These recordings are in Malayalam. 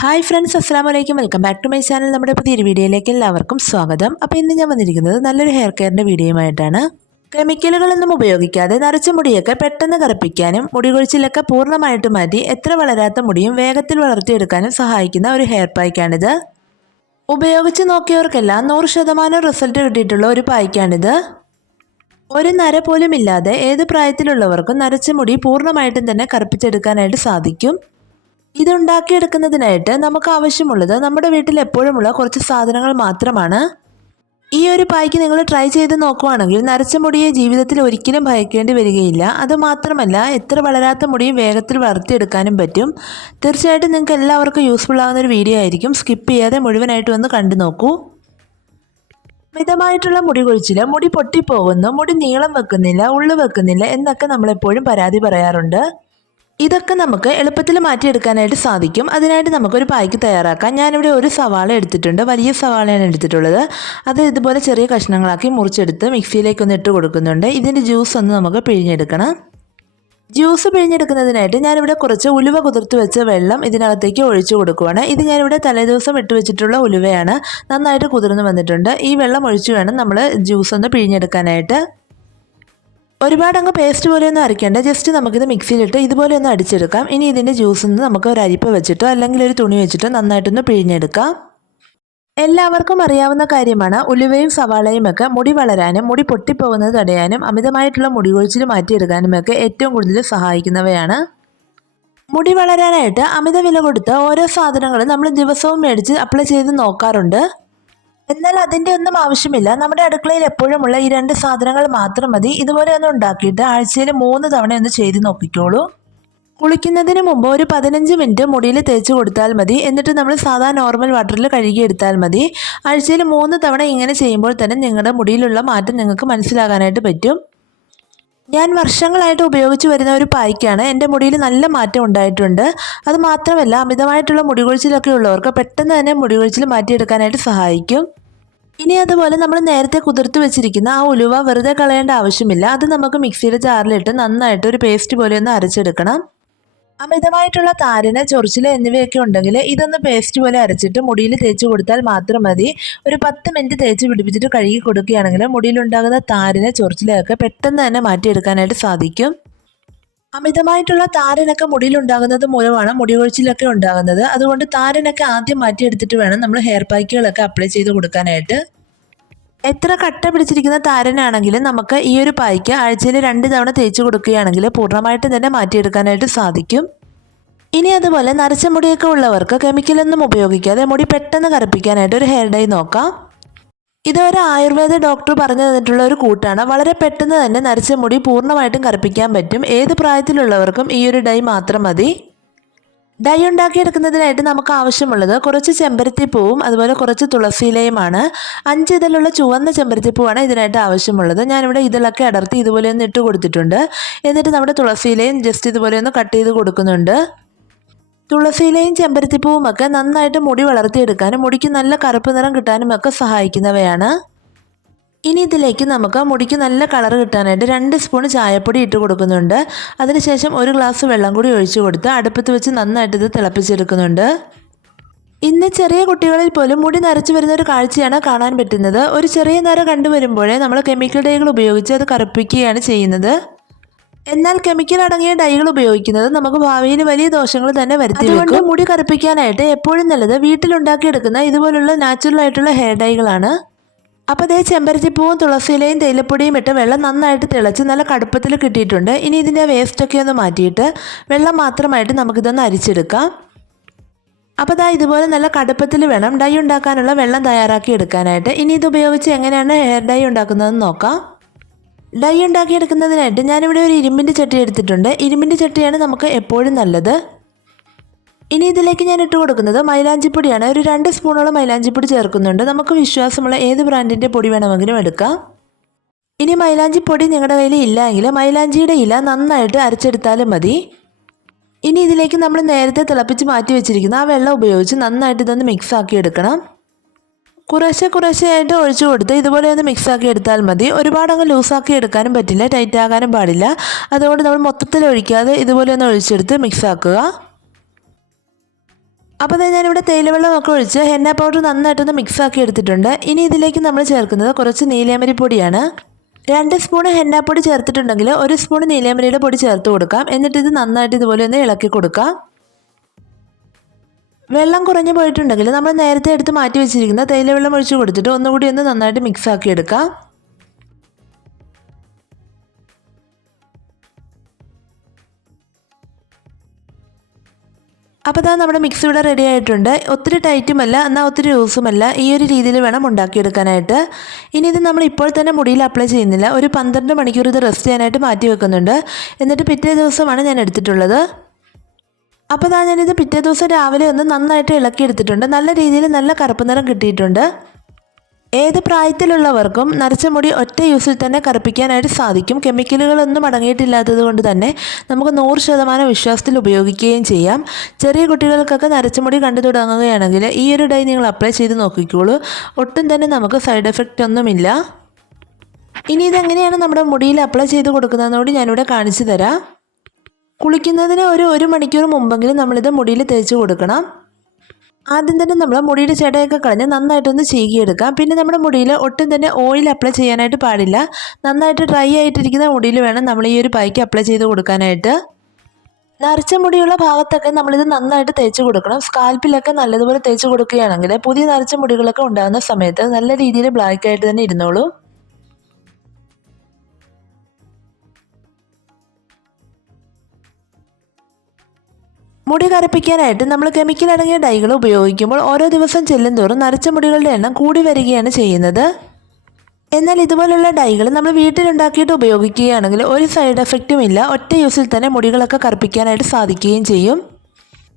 ഹായ് ഫ്രണ്ട്സ് അസ്സാം വലൈക്കും welcome back to my channel നമ്മുടെ പുതിയൊരു വീഡിയോയിലേക്ക് എല്ലാവർക്കും സ്വാഗതം. അപ്പോൾ ഇന്ന് ഞാൻ വന്നിരിക്കുന്നത് നല്ലൊരു ഹെയർ കെയറിന്റെ വീഡിയോയുമായിട്ടാണ് കെമിക്കലുകളൊന്നും ഉപയോഗിക്കാതെ നരച്ച മുടിയൊക്കെ പെട്ടെന്ന് കറുപ്പിക്കാനും മുടി കൊഴിച്ചിലൊക്കെ പൂർണമായിട്ട് മാറ്റി എത്ര വളരാത്ത മുടിയും വേഗത്തിൽ വളർത്തിയെടുക്കാനും സഹായിക്കുന്ന ഒരു ഹെയർ പായ്ക്കാണിത് ഉപയോഗിച്ച് നോക്കിയവർക്കെല്ലാം നൂറ് ശതമാനം റിസൾട്ട് കിട്ടിയിട്ടുള്ള ഒരു പായ്ക്കാണിത് ഒരു നര പോലും ഇല്ലാതെ ഏത് പ്രായത്തിലുള്ളവർക്കും നരച്ച മുടി പൂർണമായിട്ടും തന്നെ കറുപ്പിച്ചെടുക്കാനായിട്ട് സാധിക്കും. ഇതുണ്ടാക്കിയെടുക്കുന്നതിനായിട്ട് നമുക്ക് ആവശ്യമുള്ളത് നമ്മുടെ വീട്ടിൽ എപ്പോഴുമുള്ള കുറച്ച് സാധനങ്ങൾ മാത്രമാണ്. ഈ ഒരു പായ്ക്ക് നിങ്ങൾ ട്രൈ ചെയ്ത് നോക്കുവാണെങ്കിൽ നരച്ച മുടിയെ ജീവിതത്തിൽ ഒരിക്കലും ഭയക്കേണ്ടി വരികയില്ല. അതുമാത്രമല്ല എത്ര വളരാത്ത മുടിയും വേഗത്തിൽ വളർത്തിയെടുക്കാനും പറ്റും. തീർച്ചയായിട്ടും നിങ്ങൾക്ക് എല്ലാവർക്കും യൂസ്ഫുൾ ആകുന്ന ഒരു വീഡിയോ ആയിരിക്കും. സ്കിപ്പ് ചെയ്യാതെ മുഴുവനായിട്ട് വന്ന് കണ്ടു നോക്കൂ. മിതമായിട്ടുള്ള മുടി കൊഴിച്ചിൽ മുടി പൊട്ടിപ്പോകുന്നു മുടി നീളം വെക്കുന്നില്ല ഉള്ളു വെക്കുന്നില്ല എന്നൊക്കെ നമ്മളെപ്പോഴും പരാതി പറയാറുണ്ട്. ഇതൊക്കെ നമുക്ക് എളുപ്പത്തിൽ മാറ്റിയെടുക്കാനായിട്ട് സാധിക്കും. അതിനായിട്ട് നമുക്കൊരു പായ്ക്ക് തയ്യാറാക്കാം. ഞാനിവിടെ ഒരു സവാള എടുത്തിട്ടുണ്ട്. വലിയ സവാളയാണ് എടുത്തിട്ടുള്ളത്. അത് ഇതുപോലെ ചെറിയ കഷ്ണങ്ങളാക്കി മുറിച്ചെടുത്ത് മിക്സിയിലേക്ക് ഒന്ന് ഇട്ട് കൊടുക്കുന്നുണ്ട്. ഇതിന്റെ ജ്യൂസ് ഒന്ന് നമുക്ക് പിഴിഞ്ഞെടുക്കണം. ജ്യൂസ് പിഴിഞ്ഞെടുക്കുന്നതിനായിട്ട് ഞാനിവിടെ കുറച്ച് ഉലുവ കുതിർത്ത് വെച്ച വെള്ളം ഇതിനകത്തേക്ക് ഒഴിച്ചു കൊടുക്കുവാണ്. ഇത് ഞാനിവിടെ തലേദിവസം ഇട്ട് വെച്ചിട്ടുള്ള ഉലുവയാണ്. നന്നായിട്ട് കുതിർന്ന് വന്നിട്ടുണ്ട്. ഈ വെള്ളം ഒഴിച്ചു വേണം നമ്മൾ ജ്യൂസ് ഒന്ന് പിഴിഞ്ഞെടുക്കാനായിട്ട്. ഒരുപാട് അങ്ങ് പേസ്റ്റ് പോലെയൊന്നും അരയ്ക്കേണ്ട. ജസ്റ്റ് നമുക്കിത് മിക്സിയിലിട്ട് ഇതുപോലെ ഒന്ന് അടിച്ചെടുക്കാം. ഇനി ഇതിന്റെ ജ്യൂസ് നിന്ന് നമുക്ക് ഒരു അരിപ്പ വെച്ചിട്ടോ അല്ലെങ്കിൽ ഒരു തുണി വെച്ചിട്ടോ നന്നായിട്ടൊന്ന് പിഴിഞ്ഞെടുക്കാം. എല്ലാവർക്കും അറിയാവുന്ന കാര്യമാണ് ഉലുവയും സവാളയും ഒക്കെ മുടി വളരാനും മുടി പൊട്ടിപ്പോകുന്നത് തടയാനും അമിതമായിട്ടുള്ള മുടി കൊഴിച്ചിൽ മാറ്റിയെടുക്കാനും ഒക്കെ ഏറ്റവും കൂടുതൽ സഹായിക്കുന്നവയാണ്. മുടി വളരാനായിട്ട് അമിത വില കൊടുത്ത് ഓരോ സാധനങ്ങളും നമ്മൾ ദിവസവും മേടിച്ച് അപ്ലൈ ചെയ്ത് നോക്കാറുണ്ട്. എന്നാൽ അതിന്റെ ഒന്നും ആവശ്യമില്ല. നമ്മുടെ അടുക്കളയിൽ എപ്പോഴുമുള്ള ഈ രണ്ട് സാധനങ്ങൾ മാത്രം മതി. ഇതുപോലെ ഒന്ന് ഉണ്ടാക്കിയിട്ട് ആഴ്ചയിൽ മൂന്ന് തവണ ഒന്ന് ചെയ്ത് നോക്കിക്കോളൂ. കുളിക്കുന്നതിന് മുമ്പ് ഒരു പതിനഞ്ച് മിനിറ്റ് മുടിയിൽ തേച്ച് കൊടുത്താൽ മതി. എന്നിട്ട് നമ്മൾ സാധാ നോർമൽ വാട്ടറിൽ കഴുകിയെടുത്താൽ മതി. ആഴ്ചയിൽ മൂന്ന് തവണ ഇങ്ങനെ ചെയ്യുമ്പോൾ തന്നെ നിങ്ങളുടെ മുടിയിലുള്ള മാറ്റം നിങ്ങൾക്ക് മനസ്സിലാകാനായിട്ട് പറ്റും. ഞാൻ വർഷങ്ങളായിട്ട് ഉപയോഗിച്ച് വരുന്ന ഒരു പായ്ക്കാണ്. എന്റെ മുടിയിൽ നല്ല മാറ്റം ഉണ്ടായിട്ടുണ്ട്. അത് മാത്രമല്ല അമിതമായിട്ടുള്ള മുടികൊഴിച്ചിലൊക്കെ ഉള്ളവർക്ക് പെട്ടെന്ന് തന്നെ മുടികൊഴിച്ചിൽ മാറ്റിയെടുക്കാനായിട്ട് സഹായിക്കും. ഇനി അതുപോലെ നമ്മൾ നേരത്തെ കുതിർത്ത് വെച്ചിരിക്കുന്ന ആ ഉലുവ വെറുതെ കളയേണ്ട ആവശ്യമില്ല. അത് നമുക്ക് മിക്സിയുടെ ജാറിലിട്ട് നന്നായിട്ട് ഒരു പേസ്റ്റ് പോലെ ഒന്ന് അരച്ചെടുക്കണം. അമിതമായിട്ടുള്ള താരന് ചൊറിച്ചിൽ എന്നിവയൊക്കെ ഉണ്ടെങ്കിൽ ഇതൊന്ന് പേസ്റ്റ് പോലെ അരച്ചിട്ട് മുടിയിൽ തേച്ച് കൊടുത്താൽ മാത്രം മതി. ഒരു പത്ത് മിനിറ്റ് തേച്ച് പിടിപ്പിച്ചിട്ട് കഴുകി കൊടുക്കുകയാണെങ്കിൽ മുടിയിലുണ്ടാകുന്ന താരന് ചൊറിച്ചിലൊക്കെ പെട്ടെന്ന് തന്നെ മാറ്റിയെടുക്കാനായിട്ട് സാധിക്കും. അമിതമായിട്ടുള്ള താരനൊക്കെ മുടിയിൽ ഉണ്ടാകുന്നത് മൂലമാണ് മുടി കൊഴിച്ചിലൊക്കെ ഉണ്ടാകുന്നത്. അതുകൊണ്ട് താരനൊക്കെ ആദ്യം മാറ്റിയെടുത്തിട്ട് വേണം നമ്മൾ ഹെയർ പാക്കുകളൊക്കെ അപ്ലൈ ചെയ്ത് കൊടുക്കാനായിട്ട്. എത്ര കട്ട പിടിച്ചിരിക്കുന്ന താരനാണെങ്കിലും നമുക്ക് ഈ ഒരു പായ്ക്ക് ആഴ്ചയിൽ രണ്ട് തവണ തേച്ച് കൊടുക്കുകയാണെങ്കിൽ പൂർണമായിട്ടും തന്നെ മാറ്റിയെടുക്കാനായിട്ട് സാധിക്കും. ഇനി അതുപോലെ നരച്ച മുടിയൊക്കെ ഉള്ളവർക്ക് കെമിക്കലൊന്നും ഉപയോഗിക്കാതെ മുടി പെട്ടെന്ന് കറുപ്പിക്കാനായിട്ട് ഒരു ഹെയർ ഡൈ നോക്കാം. ഇത് ഒരു ആയുർവേദ ഡോക്ടർ പറഞ്ഞു തന്നിട്ടുള്ള ഒരു കൂട്ടാണ്. വളരെ പെട്ടെന്ന് തന്നെ നരച്ച മുടി പൂർണമായിട്ടും കറുപ്പിക്കാൻ പറ്റും. ഏത് പ്രായത്തിലുള്ളവർക്കും ഈ ഒരു ഡൈ മാത്രം മതി. ഡൈ ഉണ്ടാക്കിയെടുക്കുന്നതിനായിട്ട് നമുക്ക് ആവശ്യമുള്ളത് കുറച്ച് ചെമ്പരത്തിപ്പൂവും അതുപോലെ കുറച്ച് തുളസിയിലയുമാണ് അഞ്ച് ഇതളുള്ള ചുവന്ന ചെമ്പരത്തിപ്പൂവാണ് ഇതിനായിട്ട് ആവശ്യമുള്ളത്. ഞാനിവിടെ ഇതിലൊക്കെ അടർത്തി ഇതുപോലെ ഒന്ന് ഇട്ട് കൊടുത്തിട്ടുണ്ട്. എന്നിട്ട് നമ്മുടെ തുളസിയിലയും ജസ്റ്റ് ഇതുപോലെ ഒന്ന് കട്ട് ചെയ്ത് കൊടുക്കുന്നുണ്ട്. തുളസിയിലയും ചെമ്പരത്തിപ്പൂവും ഒക്കെ നന്നായിട്ട് മുടി വളർത്തിയെടുക്കാനും മുടിക്ക് നല്ല കറുപ്പ് നിറം കിട്ടാനും ഒക്കെ സഹായിക്കുന്നവയാണ്. ഇനി ഇതിലേക്ക് നമുക്ക് മുടിക്ക് നല്ല കളർ കിട്ടാനായിട്ട് രണ്ട് സ്പൂൺ ചായപ്പൊടി ഇട്ട് കൊടുക്കുന്നുണ്ട്. അതിനുശേഷം ഒരു ഗ്ലാസ് വെള്ളം കൂടി ഒഴിച്ചു കൊടുത്ത് അടുപ്പത്ത് വെച്ച് നന്നായിട്ട് ഇത് തിളപ്പിച്ചെടുക്കുന്നുണ്ട്. ഇന്ന് ചെറിയ കുട്ടികളിൽ പോലും മുടി നരച്ചു വരുന്ന ഒരു കാഴ്ചയാണ് കാണാൻ പറ്റുന്നത്. ഒരു ചെറിയ നര കണ്ടുവരുമ്പോഴേ നമ്മൾ കെമിക്കൽ ഡൈകൾ ഉപയോഗിച്ച് അത് കറുപ്പിക്കുകയാണ് ചെയ്യുന്നത്. എന്നാൽ കെമിക്കൽ അടങ്ങിയ ഡൈകൾ ഉപയോഗിക്കുന്നത് നമുക്ക് ഭാവിയിൽ വലിയ ദോഷങ്ങൾ തന്നെ വരുത്തി മുടി കറുപ്പിക്കാനായിട്ട് എപ്പോഴും നല്ലത് വീട്ടിലുണ്ടാക്കിയെടുക്കുന്ന ഇതുപോലുള്ള നാച്ചുറൽ ആയിട്ടുള്ള ഹെയർ ഡൈകളാണ്. അപ്പോൾ ഇതേ ചെമ്പരത്തിപ്പൂവും തുളസിയിലയും തേയിലപ്പൊടിയും ഇട്ട് വെള്ളം നന്നായിട്ട് തിളച്ച് നല്ല കടുപ്പത്തിൽ കിട്ടിയിട്ടുണ്ട്. ഇനി ഇതിന്റെ വേസ്റ്റൊക്കെ ഒന്ന് മാറ്റിയിട്ട് വെള്ളം മാത്രമായിട്ട് നമുക്കിതൊന്ന് അരിച്ചെടുക്കാം. അപ്പോൾ ദാ ഇതുപോലെ നല്ല കടുപ്പത്തിൽ വേണം ഡൈ ഉണ്ടാക്കാനുള്ള വെള്ളം തയ്യാറാക്കി എടുക്കാനായിട്ട്. ഇനി ഇത് ഉപയോഗിച്ച് എങ്ങനെയാണ് ഹെയർ ഡൈ ഉണ്ടാക്കുന്നതെന്ന് നോക്കാം. ഡൈ ഉണ്ടാക്കി ഉണ്ടാക്കിയെടുക്കുന്നതിനായിട്ട് ഞാനിവിടെ ഒരു ഇരുമ്പിന്റെ ചട്ടി എടുത്തിട്ടുണ്ട്. ഇരുമ്പിന്റെ ചട്ടിയാണ് നമുക്ക് എപ്പോഴും നല്ലത്. ഇനി ഇതിലേക്ക് ഞാൻ ഇട്ട് കൊടുക്കുന്നത് മൈലാഞ്ചിപ്പൊടിയാണ്. ഒരു രണ്ട് സ്പൂണോളം മൈലാഞ്ചിപ്പൊടി ചേർക്കുന്നുണ്ട്. നമുക്ക് വിശ്വാസമുള്ള ഏത് ബ്രാൻഡിന്റെ പൊടി വേണമെങ്കിലും എടുക്കാം. ഇനി മൈലാഞ്ചിപ്പൊടി നിങ്ങളുടെ കയ്യിൽ ഇല്ല എങ്കിൽ മൈലാഞ്ചിയുടെ ഇല നന്നായിട്ട് അരച്ചെടുത്താലും മതി. ഇനി ഇതിലേക്ക് നമ്മൾ നേരത്തെ തിളപ്പിച്ച് മാറ്റി വെച്ചിരിക്കുന്ന ആ വെള്ളം ഉപയോഗിച്ച് നന്നായിട്ട് ഇതൊന്ന് മിക്സ് ആക്കി എടുക്കണം. കുറേശ്ശെ കുറേശ്ശെയായിട്ട് ഒഴിച്ചു കൊടുത്ത് ഇതുപോലെ ഒന്ന് മിക്സ് ആക്കി എടുത്താൽ മതി. ഒരുപാട് അങ്ങ് ലൂസാക്കി എടുക്കാനും പറ്റില്ല ടൈറ്റ് ആകാനും പാടില്ല. അതുകൊണ്ട് നമ്മൾ മൊത്തത്തിൽ ഒഴിക്കാതെ ഇതുപോലെ ഒന്ന് ഒഴിച്ചെടുത്ത് മിക്സ് ആക്കുക. അപ്പോൾ ദേ ഞാനിവിടെ തേയിലവെള്ളമൊക്കെ ഒഴിച്ച് ഹെന്ന പൗഡർ നന്നായിട്ടൊന്ന് മിക്സ് ആക്കി എടുത്തിട്ടുണ്ട്. ഇനി ഇതിലേക്ക് നമ്മൾ ചേർക്കുന്നത് കുറച്ച് നീലയമരി പൊടിയാണ്. രണ്ട് സ്പൂൺ ഹെന്നാപ്പൊടി ചേർത്തിട്ടുണ്ടെങ്കിൽ ഒരു സ്പൂൺ നീലയമരിയുടെ പൊടി ചേർത്ത് കൊടുക്കാം. എന്നിട്ട് ഇത് നന്നായിട്ട് ഇതുപോലെ ഒന്ന് ഇളക്കി കൊടുക്കാം. വെള്ളം കുറഞ്ഞു പോയിട്ടുണ്ടെങ്കിൽ നമ്മൾ നേരത്തെ എടുത്ത് മാറ്റി വെച്ചിരിക്കുന്ന തേയില വെള്ളം ഒഴിച്ച് കൊടുത്തിട്ട് ഒന്നുകൂടി ഒന്ന് നന്നായിട്ട് മിക്സ് ആക്കി എടുക്കാം. അപ്പോൾ ഇതാ നമ്മുടെ മിക്സ് ഇവിടെ റെഡി ആയിട്ടുണ്ട്. ഒത്തിരി ടൈറ്റുമല്ല എന്നാൽ ഒത്തിരി ലൂസുമല്ല ഈ ഒരു രീതിയിൽ വേണം ഉണ്ടാക്കിയെടുക്കാനായിട്ട്. ഇനി ഇത് നമ്മൾ ഇപ്പോൾ തന്നെ മുടിയിൽ അപ്ലൈ ചെയ്യുന്നില്ല. ഒരു പന്ത്രണ്ട് മണിക്കൂർ ഇത് റെസ്റ്റ് ചെയ്യാനായിട്ട് മാറ്റി വെക്കുന്നുണ്ട്. എന്നിട്ട് പിറ്റേ ദിവസമാണ് ഞാൻ എടുത്തിട്ടുള്ളത്. അപ്പോൾ ഇതാ ഞാനിത് പിറ്റേ ദിവസം രാവിലെ ഒന്ന് നന്നായിട്ട് ഇളക്കി എടുത്തിട്ടുണ്ട് നല്ല രീതിയിൽ നല്ല കറുപ്പ് നിറം കിട്ടിയിട്ടുണ്ട്. ഏത് പ്രായത്തിലുള്ളവർക്കും നരച്ച മുടി ഒറ്റ യൂസിൽ തന്നെ കറുപ്പിക്കാനായിട്ട് സാധിക്കും. കെമിക്കലുകളൊന്നും അടങ്ങിയിട്ടില്ലാത്തത് കൊണ്ട് തന്നെ നമുക്ക് നൂറ് ശതമാനം വിശ്വാസത്തിൽ ഉപയോഗിക്കുകയും ചെയ്യാം. ചെറിയ കുട്ടികൾക്കൊക്കെ നരച്ച മുടി കണ്ടു തുടങ്ങുകയാണെങ്കിൽ ഈ ഒരു ഡൈ നിങ്ങൾ അപ്ലൈ ചെയ്ത് നോക്കിക്കോളൂ. ഒട്ടും തന്നെ നമുക്ക് സൈഡ് എഫക്റ്റ് ഒന്നുമില്ല. ഇനി ഇതെങ്ങനെയാണ് നമ്മുടെ മുടിയിൽ അപ്ലൈ ചെയ്ത് കൊടുക്കുന്നതെന്നോട് ഞാനിവിടെ കാണിച്ചു തരാം. കുളിക്കുന്നതിന് ഒരു ഒരു മണിക്കൂർ മുമ്പെങ്കിലും നമ്മളിത് മുടിയിൽ തേച്ച് കൊടുക്കണം. ആദ്യം തന്നെ നമ്മൾ മുടിയുടെ ചെടയൊക്കെ കളഞ്ഞ് നന്നായിട്ടൊന്ന് ചീകിയെടുക്കാം. പിന്നെ നമ്മുടെ മുടിയിൽ ഒട്ടും തന്നെ ഓയിൽ അപ്ലൈ ചെയ്യാനായിട്ട് പാടില്ല. നന്നായിട്ട് ഡ്രൈ ആയിട്ടിരിക്കുന്ന മുടിയിൽ വേണം നമ്മൾ ഈ ഒരു പൈക്ക് അപ്ലൈ ചെയ്ത് കൊടുക്കാനായിട്ട്. നരച്ച മുടിയുള്ള ഭാഗത്തൊക്കെ നമ്മളിത് നന്നായിട്ട് തേച്ച് കൊടുക്കണം. സ്കാൽപ്പിലൊക്കെ നല്ലതുപോലെ തേച്ച് കൊടുക്കുകയാണെങ്കിൽ പുതിയ നരച്ച മുടികളൊക്കെ ഉണ്ടാകുന്ന സമയത്ത് നല്ല രീതിയിൽ ബ്ലാക്ക് ആയിട്ട് തന്നെ ഇരുന്നോളൂ. മുടി കറുപ്പിക്കാനായിട്ട് നമ്മൾ കെമിക്കൽ അടങ്ങിയ ഡൈകൾ ഉപയോഗിക്കുമ്പോൾ ഓരോ ദിവസം ചെല്ലും തോറും നരച്ച മുടികളുടെ എണ്ണം കൂടി വരികയാണ് ചെയ്യുന്നത്. എന്നാൽ ഇതുപോലുള്ള ഡൈകൾ നമ്മൾ വീട്ടിലുണ്ടാക്കിയിട്ട് ഉപയോഗിക്കുകയാണെങ്കിൽ ഒരു സൈഡ് എഫക്റ്റും ഇല്ല. ഒറ്റ യൂസിൽ തന്നെ മുടികളൊക്കെ കറുപ്പിക്കാനായിട്ട് സാധിക്കുകയും ചെയ്യും.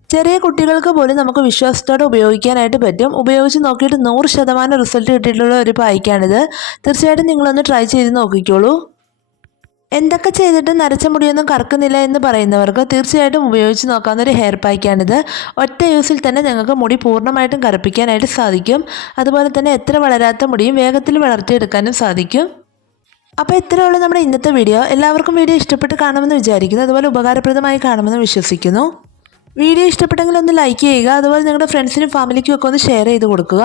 ചെറിയ കുട്ടികൾക്ക് പോലും നമുക്ക് വിശ്വാസത്തോടെ ഉപയോഗിക്കാനായിട്ട് പറ്റും. ഉപയോഗിച്ച് നോക്കിയിട്ട് നൂറ് ശതമാനം റിസൾട്ട് കിട്ടിയിട്ടുള്ള ഒരു പായ്ക്കാണിത്. തീർച്ചയായിട്ടും നിങ്ങളൊന്ന് ട്രൈ ചെയ്ത് നോക്കിക്കോളൂ. എന്തൊക്കെ ചെയ്തിട്ടും നരച്ച മുടിയൊന്നും കറക്കുന്നില്ല എന്ന് പറയുന്നവർക്ക് തീർച്ചയായിട്ടും ഉപയോഗിച്ച് നോക്കാവുന്ന ഒരു ഹെയർ പാക്കാണിത് ഒറ്റ യൂസിൽ തന്നെ ഞങ്ങൾക്ക് മുടി പൂർണമായിട്ടും കറുപ്പിക്കാനായിട്ട് സാധിക്കും. അതുപോലെ തന്നെ എത്ര വളരാത്ത മുടിയും വേഗത്തിൽ വളർത്തിയെടുക്കാനും സാധിക്കും. അപ്പോൾ ഇത്രയേ ഉള്ളൂ നമ്മുടെ ഇന്നത്തെ വീഡിയോ എല്ലാവർക്കും വീഡിയോ ഇഷ്ടപ്പെട്ട് കാണുമെന്ന് വിചാരിക്കുന്നു. അതുപോലെ ഉപകാരപ്രദമായി കാണുമെന്ന് വിശ്വസിക്കുന്നു. വീഡിയോ ഇഷ്ടപ്പെട്ടെങ്കിൽ ഒന്ന് ലൈക്ക് ചെയ്യുക. അതുപോലെ നിങ്ങളുടെ ഫ്രണ്ട്സിനും ഫാമിലിക്കും ഒക്കെ ഒന്ന് ഷെയർ ചെയ്ത് കൊടുക്കുക.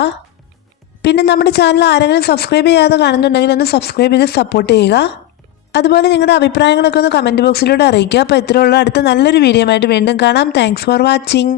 പിന്നെ നമ്മുടെ ചാനൽ ആരെങ്കിലും സബ്സ്ക്രൈബ് ചെയ്യാതെ കാണുന്നുണ്ടെങ്കിൽ ഒന്ന് സബ്സ്ക്രൈബ് ചെയ്ത് സപ്പോർട്ട് ചെയ്യുക. അതുപോലെ നിങ്ങളുടെ അഭിപ്രായങ്ങളൊക്കെ ഒന്ന് കമന്റ് ബോക്സിലൂടെ അറിയിക്കുക. അപ്പോൾ ഇത്രയുള്ള അടുത്ത നല്ലൊരു വീഡിയോ ആയിട്ട് വീണ്ടും കാണാം. Thanks for watching